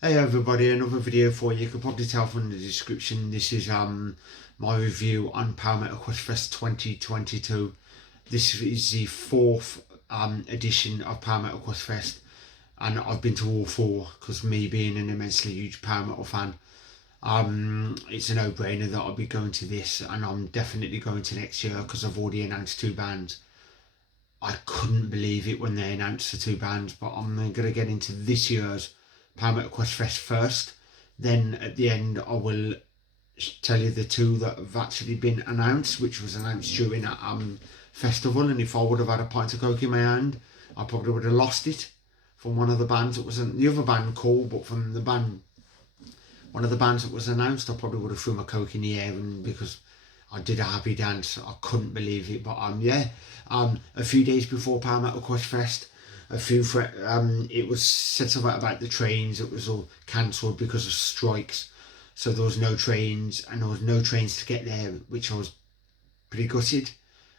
Hey everybody, another video for you. You can probably tell from the description this is my review on PowerMetalQuest-Fest 2022. This is the fourth edition of PowerMetalQuest-Fest, and I've been to all four because me being an immensely huge power metal fan, it's a no-brainer that I'll be going to this, and I'm definitely going to next year because I've already announced two bands. I couldn't believe it when they announced the two bands, but I'm going to get into this year's PowerMetalQuest-Fest first. Then at the end I will tell you the two that have actually been announced, which was announced during that festival, and if I would have had a pint of coke in my hand, I probably would have lost it from one of the bands that was the other band cool, but from the band, one of the bands that was announced, I probably would have threw my coke in the air, and because I did a happy dance, I couldn't believe it. But a few days before PowerMetalQuest-Fest, it was said something about the trains. It was all cancelled because of strikes, so there was no trains, and there was no trains to get there, which I was pretty gutted.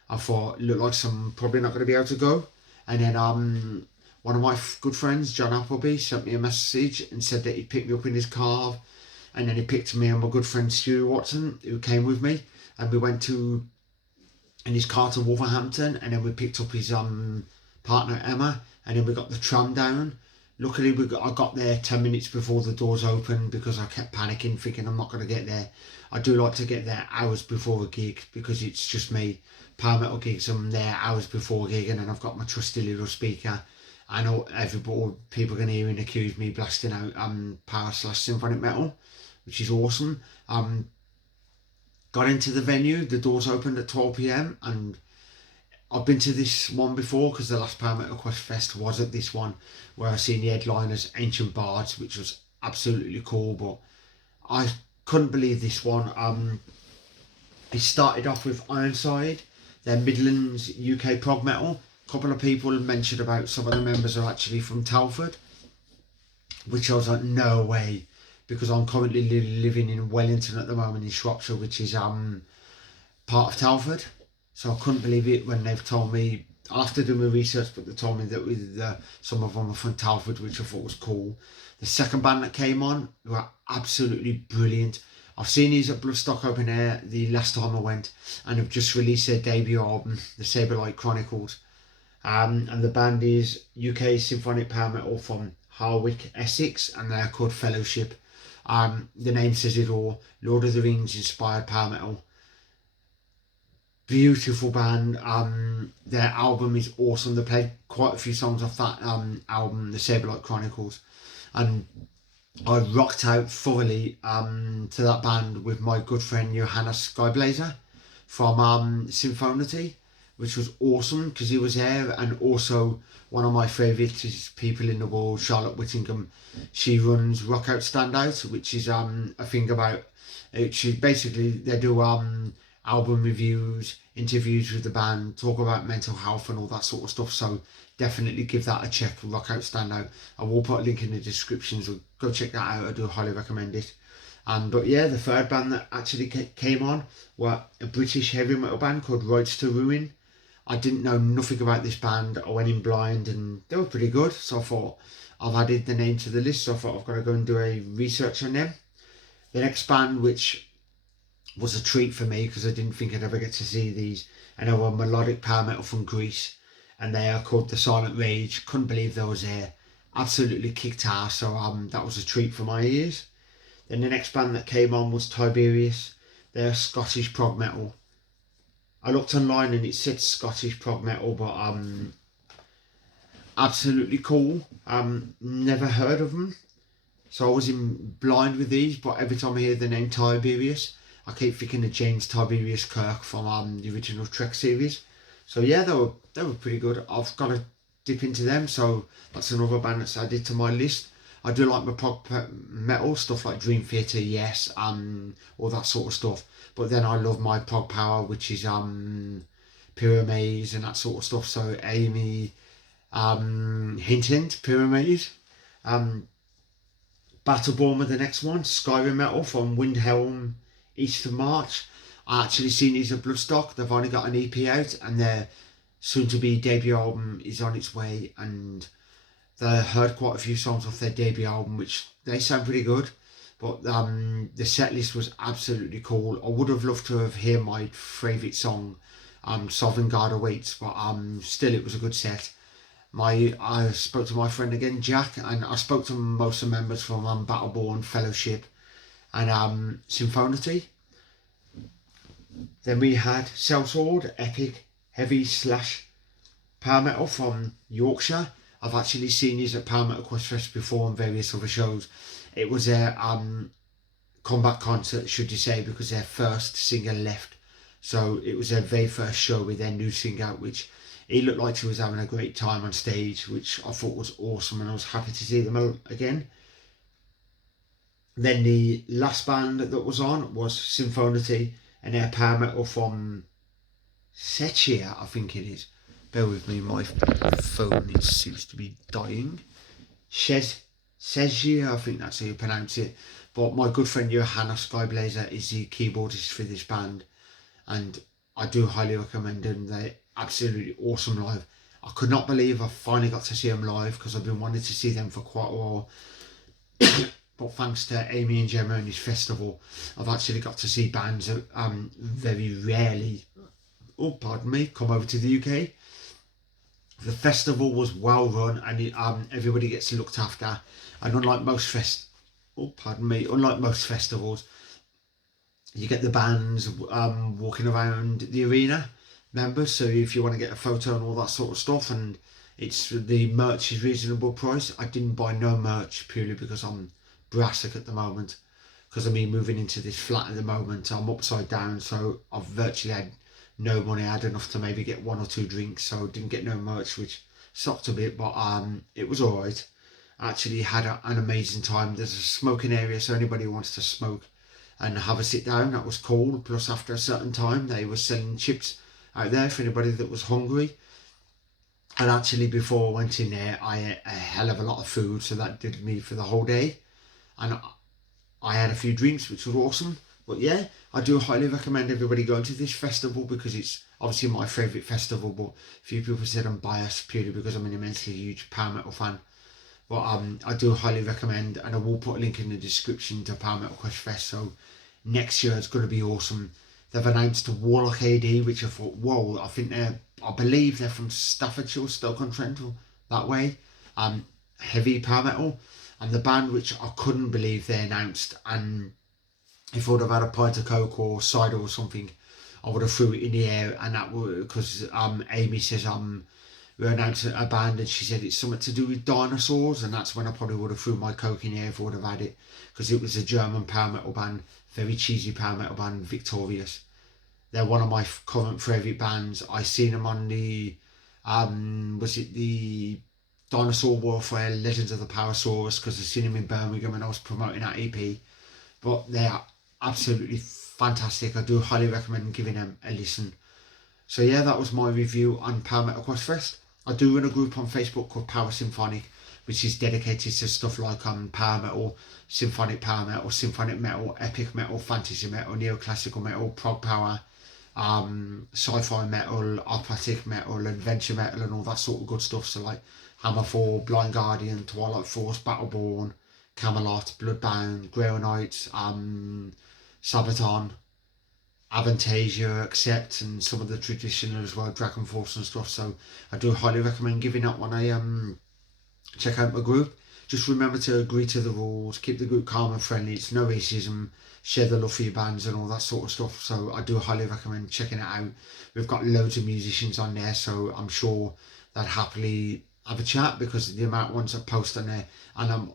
I thought it looked like I'm probably not going to be able to go. And then one of my good friends, John Appleby, sent me a message and said that he'd pick me up in his car, and then he picked me and my good friend Stu Watson, who came with me, and we went in his car to Wolverhampton, and then we picked up his partner Emma, and then we got the tram down. Luckily I got there 10 minutes before the doors opened because I kept panicking, thinking I'm not going to get there. I do like to get there hours before a gig because it's just me. Power metal gigs, I'm there hours before a gig, and then I've got my trusty little speaker. I know people are going to hear and accuse me blasting out power/symphonic metal, which is awesome. Got into the venue, the doors opened at 12 p.m, and I've been to this one before because the last PowerMetalQuest-Fest was at this one, where I seen the headliners Ancient Bards, which was absolutely cool, but I couldn't believe this one. It started off with Ironside, their Midlands UK prog metal. A couple of people mentioned about some of the members are actually from Telford, which I was like, no way, because I'm currently living in Wellington at the moment in Shropshire, which is part of Telford. So I couldn't believe it when they've told me. I'll have to do my research, but they told me that some of them are from Telford, which I thought was cool. The second band that came on were absolutely brilliant. I've seen these at Bloodstock Open Air the last time I went, and have just released their debut album, the Sableye Chronicles. And the band is UK symphonic power metal from Harwick, Essex, and they're called Fellowship. The name says it all. Lord of the Rings inspired power metal. Beautiful band. Their album is awesome. They played quite a few songs off that album, the Sableye Chronicles, and I rocked out thoroughly to that band with my good friend Johannes Skyblazer from Symphonity, which was awesome because he was there, and also one of my favourite people in the world, Charlotte Whittingham. She runs RockOutStandOut, which is a thing about. She basically, they do album reviews, interviews with the band, talk about mental health and all that sort of stuff. So definitely give that a check. RockOutStandOut. I will put a link in the description, so go check that out. I do highly recommend it. But yeah, the third band that actually came on were a British heavy metal band called Rights to Ruin. I didn't know nothing about this band. I went in blind, and they were pretty good. So I thought, I've added the name to the list, so I thought I've got to go and do a research on them. The next band, which was a treat for me because I didn't think I'd ever get to see these, and they were melodic power metal from Greece, and they are called The Silent Rage. Couldn't believe they was there. Absolutely kicked ass, so that was a treat for my ears. Then the next band that came on was Tiberius. They're Scottish prog metal. I looked online and it said Scottish prog metal, but absolutely cool. Never heard of them, so I was in blind with these. But every time I hear the name Tiberius, I keep thinking of James Tiberius Kirk from the original Trek series. So yeah, they were pretty good. I've got to dip into them, so that's another band that's added to my list. I do like my prog metal stuff like Dream Theater, yes, all that sort of stuff. But then I love my prog power, which is Pyramaze and that sort of stuff. So Amy, hint, Pyramaze. Battleborn with the next one, Skyrim Metal from Whittingham, East of March. I actually seen these at Bloodstock. They've only got an EP out, and their soon-to-be debut album is on its way, and I heard quite a few songs off their debut album, which they sound pretty good. But the set list was absolutely cool. I would have loved to have heard my favourite song, Sovereign God Awaits, but still it was a good set. I spoke to my friend again, Jack, and I spoke to most of the members from Battleborn, Fellowship, and Symphonity. Then we had Sellsword, Epic, Heavy / Power Metal from Yorkshire. I've actually seen these at PowerMetalQuest-Fest before on various other shows. It was their comeback concert, should you say, because their first singer left. So it was their very first show with their new singer, which he looked like he was having a great time on stage, which I thought was awesome, and I was happy to see them again. Then the last band that was on was Symphonity and their power metal from Czechia, I think it is. Bear with me, my phone seems to be dying. Czechia, I think that's how you pronounce it. But my good friend Johanna Skyblazer is the keyboardist for this band, and I do highly recommend them. They're absolutely awesome live. I could not believe I finally got to see them live, because I've been wanting to see them for quite a while. But thanks to Amy and Gemma and this festival, I've actually got to see bands that very rarely, come over to the UK. The festival was well run, and everybody gets looked after. And unlike most festivals, you get the bands walking around the arena, members. So if you want to get a photo and all that sort of stuff, and the merch is reasonable price. I didn't buy no merch purely because I'm brassic at the moment. Because I mean, moving into this flat at the moment, I'm upside down, so I've virtually had no money. I had enough to maybe get 1 or 2 drinks, so didn't get no merch, which sucked a bit, but it was alright. I actually had an amazing time. There's a smoking area, so anybody who wants to smoke and have a sit down, that was cool. Plus after a certain time they were selling chips out there for anybody that was hungry. And actually before I went in there, I ate a hell of a lot of food, so that did me for the whole day. And I had a few drinks, which was awesome. But yeah, I do highly recommend everybody going to this festival, because it's obviously my favourite festival, but a few people said I'm biased purely because I'm an immensely huge power metal fan. But I do highly recommend, and I will put a link in the description to PowerMetalQuest-Fest. So next year it's going to be awesome. They've announced Warlock AD, which I thought, whoa, I believe they're from Staffordshire, Stoke-on-Trent, that way. Heavy power metal. And the band, which I couldn't believe they announced, and if I would have had a pint of Coke or cider or something, I would have threw it in the air. And that would, because Amy says we announced a band, and she said it's something to do with dinosaurs, and that's when I probably would have threw my Coke in the air if I would have had it, because it was a German power metal band, very cheesy power metal band, Victorious. They're one of my current favourite bands. I seen them on the was it the Dinosaur Warfare Legends of the Powersaurus, because I seen them in Birmingham and I was promoting that EP. But they are absolutely fantastic. I do highly recommend giving them a listen. So yeah, that was my review on PowerMetalQuest-Fest. I do run a group on Facebook called PowerSymphonic, which is dedicated to stuff like power metal, symphonic power metal, symphonic metal, epic metal, fantasy metal, neoclassical metal, prog power, sci-fi metal, operatic metal, adventure metal, and all that sort of good stuff. So like Hammerfall, Blind Guardian, Twilight Force, Battleborn, Camelot, Bloodbound, Grey Knights, Sabaton, Avantasia, Accept, and some of the traditional as well, Dragon Force and stuff. So I do highly recommend giving that one a check out my group. Just remember to agree to the rules, keep the group calm and friendly. It's no racism, share the love for your bands and all that sort of stuff. So I do highly recommend checking it out. We've got loads of musicians on there, so I'm sure they'd happily have a chat, because of the amount of ones that post on there. And I'm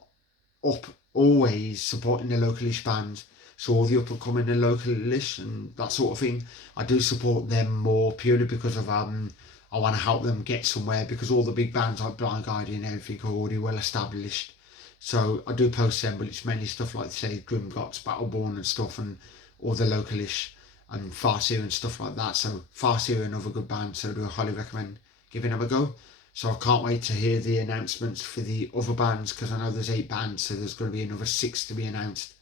up always supporting the localish bands. So all the up and coming and localish and that sort of thing, I do support them more purely because of I want to help them get somewhere, because all the big bands like Blind Guardian and everything are already well established. So I do post them, but it's mainly stuff like, say, Grimgots, Battleborn and stuff, and all the localish and Farseer and stuff like that. So Farseer are another good band, so I do highly recommend giving them a go. So I can't wait to hear the announcements for the other bands, because I know there's 8 bands, so there's going to be another 6 to be announced.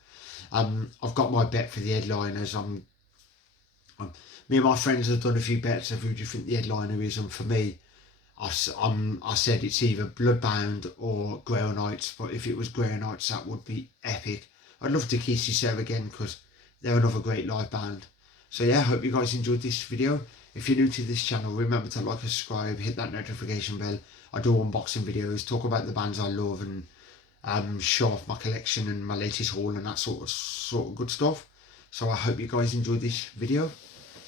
I've got my bet for the headliners. Me and my friends have done a few bets of who do you think the headliner is, and for me, I said it's either Bloodbound or Grey Knights, but if it was Grey Knights, that would be epic. I'd love to kiss you Sarah again, because they're another great live band. So yeah, I hope you guys enjoyed this video. If you're new to this channel, remember to like and subscribe, hit that notification bell. I do unboxing videos, talk about the bands I love, and show off my collection and my latest haul and that sort of good stuff. So I hope you guys enjoyed this video.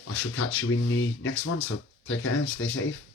I shall catch you in the next one, so take care and stay safe.